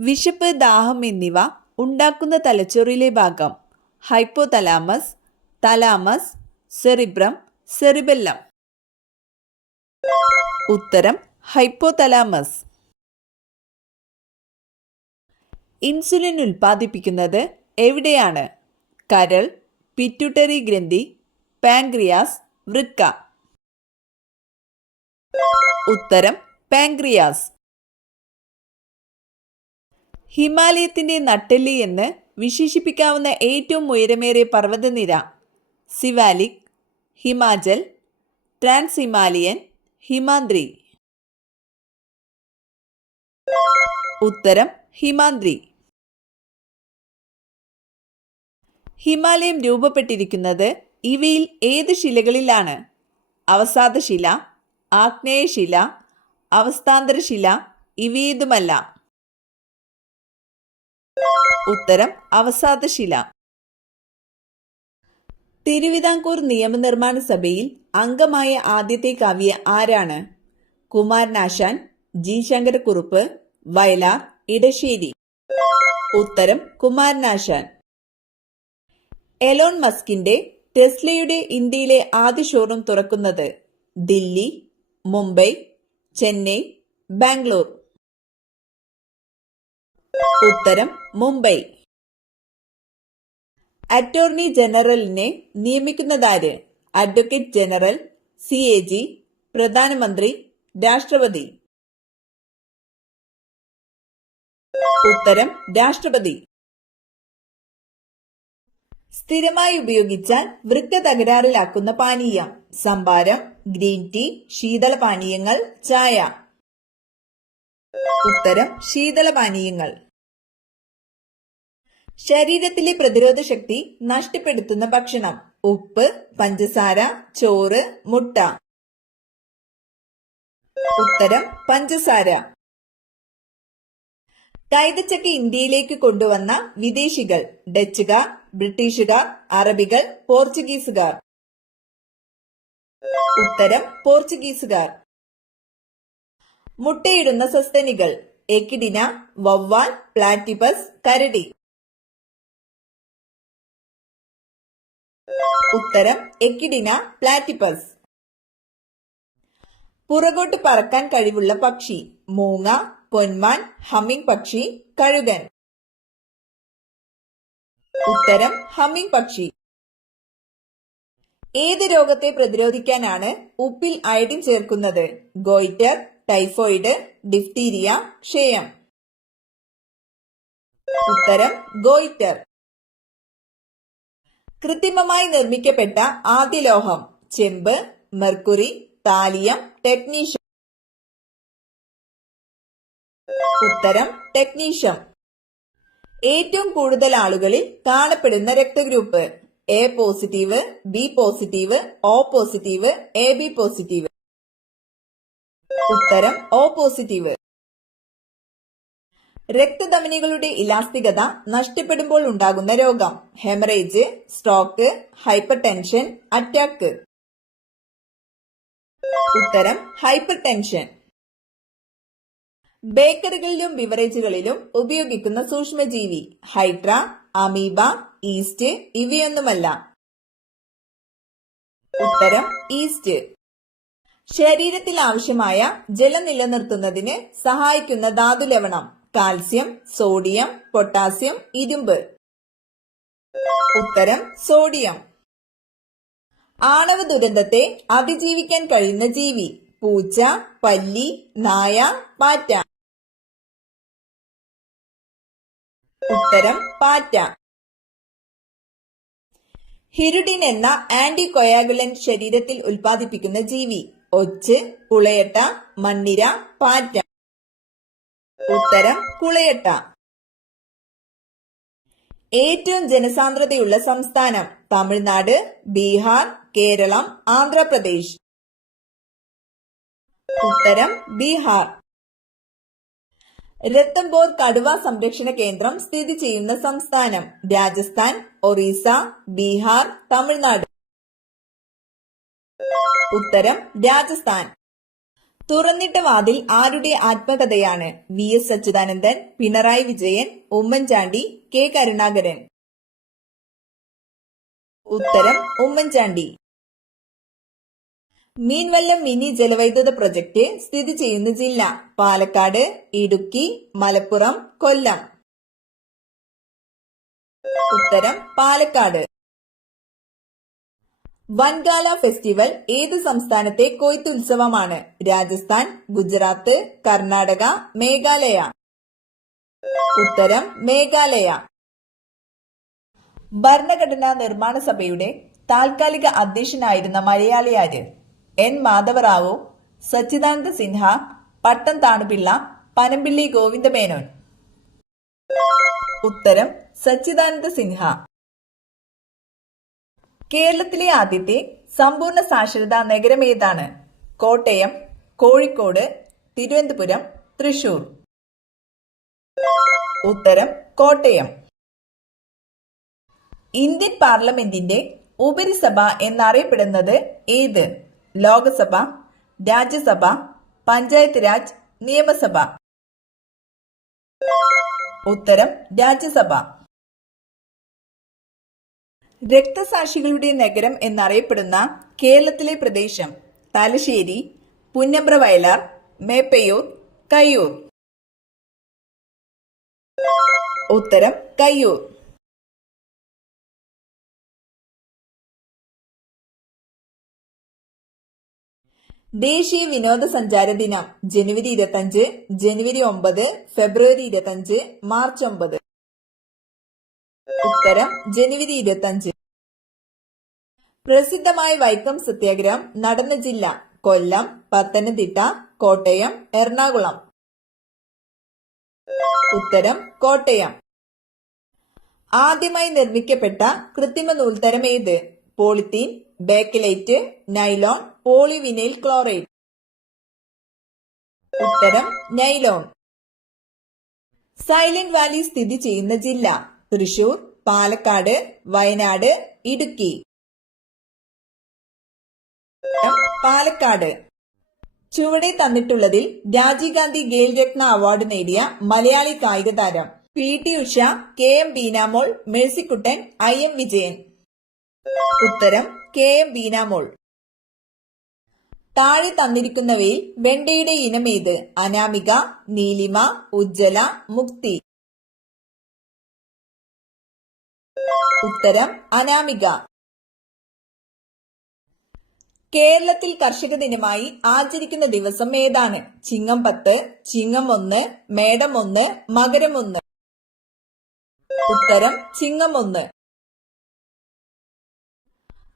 വിശപ്പ്, ദാഹം എന്നിവ ഉണ്ടാക്കുന്ന തലച്ചോറിലെ ഭാഗം ഹൈപ്പോതലാമസ്, തലാമസ്, സെറിബ്രം, സെറിബെല്ലം. ഉത്തരം ഹൈപ്പോതലാമസ്. ഇൻസുലിൻ ഉൽപ്പാദിപ്പിക്കുന്നത് എവിടെയാണ്? കരൾ, പിറ്റ്യൂട്ടറി ഗ്രന്ഥി, പാൻക്രിയാസ്, വൃക്ക. ഉത്തരം പാൻക്രിയാസ്. ഹിമാലയത്തിന്റെ നട്ടെല്ല് എന്ന് വിശേഷിപ്പിക്കാവുന്ന ഏറ്റവും ഉയരമേറിയ പർവ്വതനിര? Siwalik, Himachal, trans Himalayan, Himadri. ഉത്തരം ഹിമാദ്രി. ഹിമാലയം രൂപപ്പെട്ടിരിക്കുന്നത് ഇവയിൽ ഏത് ശിലകളിലാണ്? അവസാദശില, ആഗ്നേയശില, അവസ്ഥാന്തരശില, ഇവയേതുമല്ല? ഉത്തരം അവസാദശില. തിരുവിതാംകൂർ നിയമനിർമ്മാണ സഭയിൽ അംഗമായ ആദ്യത്തെ കവി ആരാണ്? കുമാരനാശാൻ, ജി ശങ്കരക്കുറുപ്പ്, വയലാർ, ഇടശ്ശേരി. ഉത്തരം കുമാരനാശാൻ. എലോൺ മസ്കിന്റെ ടെസ്ലയുടെ ഇന്ത്യയിലെ ആദ്യ ഷോറൂം തുറക്കുന്നത്? ദില്ലി, മുംബൈ, ചെന്നൈ, ബാംഗ്ലൂർ. ഉത്തരം മുംബൈ. അറ്റോർണി ജനറലിനെ നിയമിക്കുന്നതാര്? അഡ്വക്കേറ്റ് ജനറൽ, CAG, പ്രധാനമന്ത്രി, രാഷ്ട്രപതി. ഉത്തരം രാഷ്ട്രപതി. സ്ഥിരമായി ഉപയോഗിച്ചാൽ വൃക്ക തകരാറിലാക്കുന്ന പാനീയം? സംഭാരം, ഗ്രീൻ ടീ, ശീതളപാനീയങ്ങൾ, ചായ. ഉത്തരം ശീതളപാനീയങ്ങൾ. ശരീരത്തിലെ പ്രതിരോധ ശക്തി നഷ്ടപ്പെടുത്തുന്ന ഭക്ഷണം? ഉപ്പ്, പഞ്ചസാര, ചോറ്, മുട്ട. ഉത്തരം പഞ്ചസാര. കൈതച്ചക്ക ഇന്ത്യയിലേക്ക് കൊണ്ടുവന്ന വിദേശികൾ? ഡച്ചുകാർ, ബ്രിട്ടീഷുകാർ, അറബികൾ, പോർച്ചുഗീസുകാർ. ഉത്തരം പോർച്ചുഗീസുകാർ. മുട്ടയിടുന്ന സസ്തനികൾ? എക്കിഡിന, വവ്വാൽ, പ്ലാറ്റിപ്പസ്, കരടി. ഉത്തരം എക്കിഡിന, പ്ലാറ്റിപ്പസ്. പുറകോട്ട് പറക്കാൻ കഴിവുള്ള പക്ഷി? മൂങ്ങ, പൊന്മാൻ, ഹമ്മിങ് പക്ഷി, കഴുകൻ. ഉത്തരം ഹമ്മിങ് പക്ഷി. ഏത് രോഗത്തെ പ്രതിരോധിക്കാനാണ് ഉപ്പിൽ അയഡിൻ ചേർക്കുന്നത്? ഗോയിറ്റർ, ടൈഫോയിഡ്, ഡിഫ്തീരിയ, ക്ഷയം. ഉത്തരം ഗോയിറ്റർ. കൃത്രിമമായി നിർമ്മിക്കപ്പെട്ട ആദ്യ ലോഹം? ചെമ്പ്, മെർക്കുറി, താലിയം, ടെക്നീഷ്യം. ഉത്തരം ടെക്നീഷ്യം. ഏറ്റവും കൂടുതൽ ആളുകളിൽ കാണപ്പെടുന്ന രക്തഗ്രൂപ്പ്? A positive, B positive, O positive, AB positive. ഉത്തരം O പോസിറ്റീവ്. രക്തധമനികളുടെ ഇലാസ്തികത നഷ്ടപ്പെടുമ്പോൾ ഉണ്ടാകുന്ന രോഗം? Haemorrhage, stroke, hypertension, attack. ഉത്തരം ഹൈപ്പർ ടെൻഷൻ. ബേക്കറികളിലും ബിവറേജുകളിലും ഉപയോഗിക്കുന്ന സൂക്ഷ്മജീവി? ഹൈഡ്ര, അമീബ, ഈസ്റ്റ്, ഇവയൊന്നുമല്ല. ഉത്തരം ഈസ്റ്റ്. ശരീരത്തിൽ ആവശ്യമായ ജലം നിലനിർത്തുന്നതിന് സഹായിക്കുന്ന ധാതു ലവണം? കാൽസ്യം, സോഡിയം, പൊട്ടാസ്യം, ഇരുമ്പ്. ഉത്തരം സോഡിയം. ആണവ ദുരന്തത്തെ അതിജീവിക്കാൻ കഴിയുന്ന ജീവി? പൂച്ച, പല്ലി, നായ, പാറ്റ. ഉത്തരം പാറ്റ. ഹിരുഡിൻ എന്ന ആന്റികൊയാഗുലന്റ് ശരീരത്തിൽ ഉൽപ്പാദിപ്പിക്കുന്ന ജീവി? ഒച്ച്, കുളയട്ട, മണ്ണിര, പാറ്റ. ഉത്തരം കുളയട്ട. ഏറ്റവും ജനസാന്ദ്രതയുള്ള സംസ്ഥാനം? തമിഴ്നാട്, ബീഹാർ, കേരളം, ആന്ധ്രാപ്രദേശ്. ഉത്തരം ബീഹാർ. രത്തംബോർ കടുവ സംരക്ഷണ കേന്ദ്രം സ്ഥിതി ചെയ്യുന്ന സംസ്ഥാനം? രാജസ്ഥാൻ, ഒറീസ, ബീഹാർ, തമിഴ്നാട്. ഉത്തരം രാജസ്ഥാൻ. തുറന്നിട്ട വാതിൽ ആരുടെ ആത്മകഥയാണ്? VS Achuthanandan, Pinarayi Vijayan, Oommen Chandy, K Karunakaran. ഉത്തരം ഉമ്മൻചാണ്ടി. മീൻവല്ലം മിനി ജലവൈദ്യുത പ്രൊജക്ട് സ്ഥിതി ചെയ്യുന്ന ജില്ല? പാലക്കാട്, ഇടുക്കി, മലപ്പുറം, കൊല്ലം. ഉത്തരം പാലക്കാട്. വൻഗാല ഫെസ്റ്റിവൽ ഏത് സംസ്ഥാനത്തെ കൊയ്ത്തുത്സവമാണ്? രാജസ്ഥാൻ, ഗുജറാത്ത്, കർണാടക, മേഘാലയ. ഉത്തരം മേഘാലയ. ഭരണഘടനാ നിർമ്മാണ സഭയുടെ താൽക്കാലിക അധ്യക്ഷനായിരുന്ന മലയാളി ആര്? N മാധവറാവു, സച്ചിദാനന്ദ സിൻഹ, പട്ടം താണുപിള്ള, പനമ്പിള്ളി ഗോവിന്ദമേനോൻ. ഉത്തരം സച്ചിദാനന്ദ സിൻഹ. കേരളത്തിലെ ആദ്യത്തെ സമ്പൂർണ്ണ സാക്ഷരതാ നഗരം ഏതാണ്? കോട്ടയം, കോഴിക്കോട്, തിരുവനന്തപുരം, തൃശൂർ. ഉത്തരം കോട്ടയം. ഇന്ത്യൻ പാർലമെന്റിന്റെ ഉപരിസഭ എന്നറിയപ്പെടുന്നത് ഏത്? ലോകസഭ, രാജ്യസഭ, പഞ്ചായത്ത് രാജ്, നിയമസഭ. ഉത്തരം രാജ്യസഭ. രക്തസാക്ഷികളുടെ നഗരം എന്നറിയപ്പെടുന്ന കേരളത്തിലെ പ്രദേശം? തലശ്ശേരി, പുന്നമ്പ്ര വയലാർ, മേപ്പയൂർ, കയ്യൂർ. ഉത്തരം കയ്യൂർ. ദേശീയ വിനോദസഞ്ചാര ദിനം ജനുവരി 25, ജനുവരി 9, ഫെബ്രുവരി 25, മാർച്ച് 9. ഉത്തരം ജനുവരി 25. പ്രസിദ്ധമായ വൈക്കം സത്യാഗ്രഹം നടന്ന ജില്ല? കൊല്ലം, പത്തനംതിട്ട, കോട്ടയം, എറണാകുളം. ഉത്തരം കോട്ടയം. ആദ്യമായി നിർമ്മിക്കപ്പെട്ട കൃത്രിമ നൂൽത്തരം ഏത്? Polythene, Bakelite, nylon, polyvinyl chloride. ഉത്തരം നൈലോൺ. സൈലന്റ് വാലി സ്ഥിതി ചെയ്യുന്ന ജില്ല? തൃശൂർ, പാലക്കാട്, വയനാട്, ഇടുക്കി. പാലക്കാട്. ചുവടെ തന്നിട്ടുള്ളതിൽ രാജീവ് ഗാന്ധി ഖേൽ രത്ന അവാർഡ് നേടിയ മലയാളി കായിക താരം? PT Usha, KM Beenamol, Mercykuttan, IM Vijayan. ഉത്തരം KM ബീനാമോൾ. താഴെ തന്നിരിക്കുന്നവയിൽ വെണ്ടയുടെ ഇനം ഏത്? അനാമിക, നീലിമ, ഉജ്ജല, മുക്തി. ഉത്തരം അനാമിക. കേരളത്തിൽ കർഷക ദിനമായി ആചരിക്കുന്ന ദിവസം ഏതാണ്? ചിങ്ങം 10, ചിങ്ങം 1, മേടം 1, മകരം 1. ഉത്തരം ചിങ്ങം 1.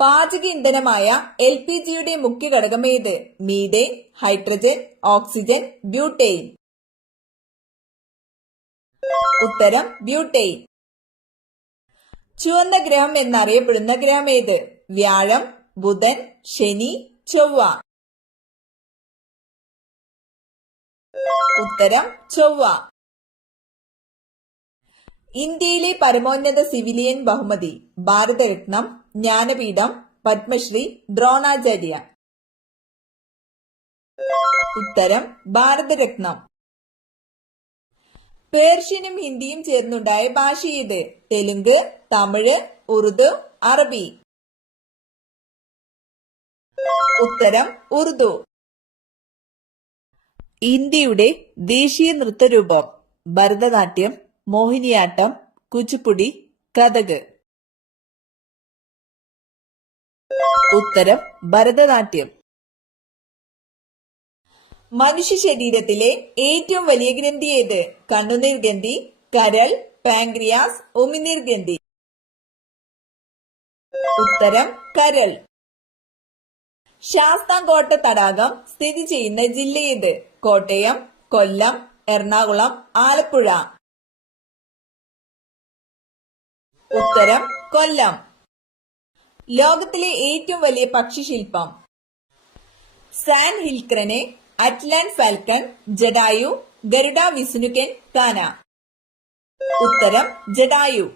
പാചക ഇന്ധനമായ LPGയുടെ മുഖ്യ ഘടകം ഏത്? Methane, hydrogen, oxygen, butane. ഉത്തരം ബ്യൂട്ടെയിൻ. ചുവന്ന ഗ്രഹം എന്നറിയപ്പെടുന്ന ഗ്രഹം ഏത്? വ്യാഴം, ബുധൻ, ശനി, ചൊവ്വ. ഉത്തരം ചൊവ്വ. ഇന്ത്യയിലെ പരമോന്നത സിവിലിയൻ ബഹുമതി? ഭാരതരത്നം, ജ്ഞാനപീഠം, പത്മശ്രീ, ദ്രോണാചാര്യ. ഉത്തരം ഭാരതരത്നം. പേർഷ്യനും ഹിന്ദിയും ചേർന്നുണ്ടായ ഭാഷ ഏത്? തെലുങ്ക്, തമിഴ്, ഉറുദു, അറബി. ഉത്തരം ഉറുദു. ഇന്ത്യയുടെ ദേശീയ നൃത്തരൂപം? ഭരതനാട്യം, മോഹിനിയാട്ടം, കുച്ചിപ്പുടി, കഥക്. ഉത്തരം ഭരതനാട്യം. മനുഷ്യ ശരീരത്തിലെ ഏറ്റവും വലിയ ഗ്രന്ഥി ഏത്? കണ്ണുനീർ ഗ്രന്ഥി, കരൾ, പാൻക്രിയാസ്, ഉമിനീർ ഗ്രന്ഥി. ഉത്തരം കരൾ. ശാസ്താംകോട്ട തടാകം സ്ഥിതി ചെയ്യുന്ന ജില്ല ഏത്? കോട്ടയം, കൊല്ലം, എറണാകുളം, ആലപ്പുഴ. ഉത്തരം കൊല്ലം. ലോകത്തിലെ ഏറ്റവും വലിയ പക്ഷിശില്പം? സാൻ ഹിൽക്രനെ, അറ്റ്ലാന്റ് ഫാൽക്കൺ, ജഡായു, ഗരുഡ വിസ്നുകൻ, കാന. ഉത്തരം ജഡായു.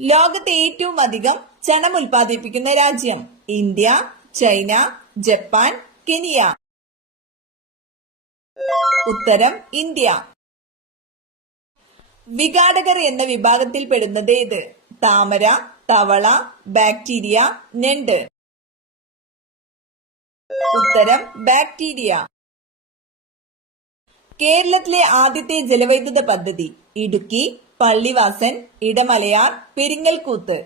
ലോകത്തെ ഏറ്റവും അധികം ചണം ഉൽപ്പാദിപ്പിക്കുന്ന രാജ്യം? India, China, Japan, Kenya. ഉത്തരം ഇന്ത്യ. വിഘാടകർ എന്ന വിഭാഗത്തിൽപ്പെടുന്നത് ഏത്? താമര, തവള, ബാക്ടീരിയ, ഞണ്ട്. ഉത്തരം ബാക്ടീരിയ. കേരളത്തിലെ ആദ്യത്തെ ജലവൈദ്യുത പദ്ധതി? ഇടുക്കി, പള്ളിവാസൻ, ഇടമലയാർ, പെരിങ്ങൽകൂത്ത്.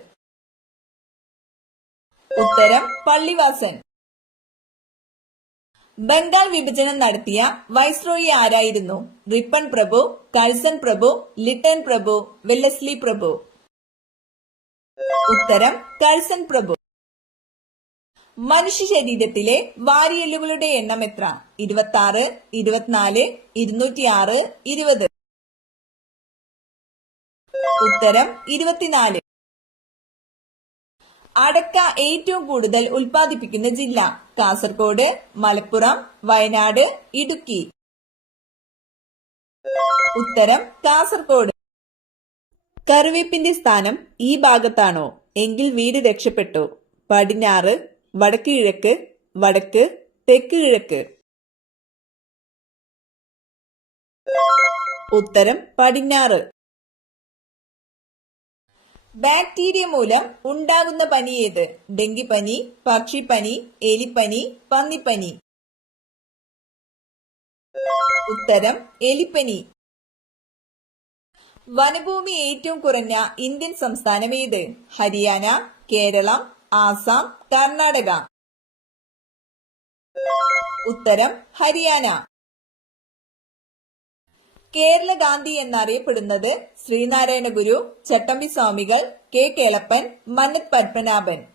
ഉത്തരം പള്ളിവാസൻ. ബംഗാൾ വിഭജനം നടത്തിയ വൈസ്രോയി ആരായിരുന്നു? റിപ്പൺ പ്രഭു, കഴ്സൺ പ്രഭു, ലിട്ടൺ പ്രഭു, വെല്ലസ്ലി പ്രഭു. ഉത്തരം കഴ്സൺ പ്രഭു. മനുഷ്യ ശരീരത്തിലെ വാരിയെല്ലുകളുടെ എണ്ണം എത്ര? 26, 24, 206, 20. ഉത്തരം 24. അടക്ക ഏറ്റവും കൂടുതൽ ഉൽപ്പാദിപ്പിക്കുന്ന ജില്ല? കാസർഗോഡ്, മലപ്പുറം, വയനാട്, ഇടുക്കി. ഉത്തരം കാസർഗോഡ്. കറിവേപ്പിന്റെ സ്ഥാനം ഈ ഭാഗത്താണോ? എങ്കിൽ വീട് രക്ഷപ്പെട്ടു. പടിഞ്ഞാറ്, വടക്ക് കിഴക്ക്, വടക്ക്, തെക്ക് കിഴക്ക്. ഉത്തരം പടിഞ്ഞാറ്. ബാക്ടീരിയ മൂലം ഉണ്ടാകുന്ന പനി ഏത്? ഡെങ്കിപ്പനി, പക്ഷിപ്പനി, എലിപ്പനി, പന്നിപ്പനി. ഉത്തരം എലിപ്പനി. വനഭൂമി ഏറ്റവും കുറഞ്ഞ ഇന്ത്യൻ സംസ്ഥാനം ഏത്? ഹരിയാന, കേരളം, ആസാം, കർണാടക. ഉത്തരം ഹരിയാന. കേരള ഗാന്ധി എന്നറിയപ്പെടുന്നത് ശ്രീനാരായണ ഗുരു, ചട്ടമ്പി സ്വാമികൾ, കെ കേളപ്പൻ, മന്നത്ത് പത്മനാഭൻ.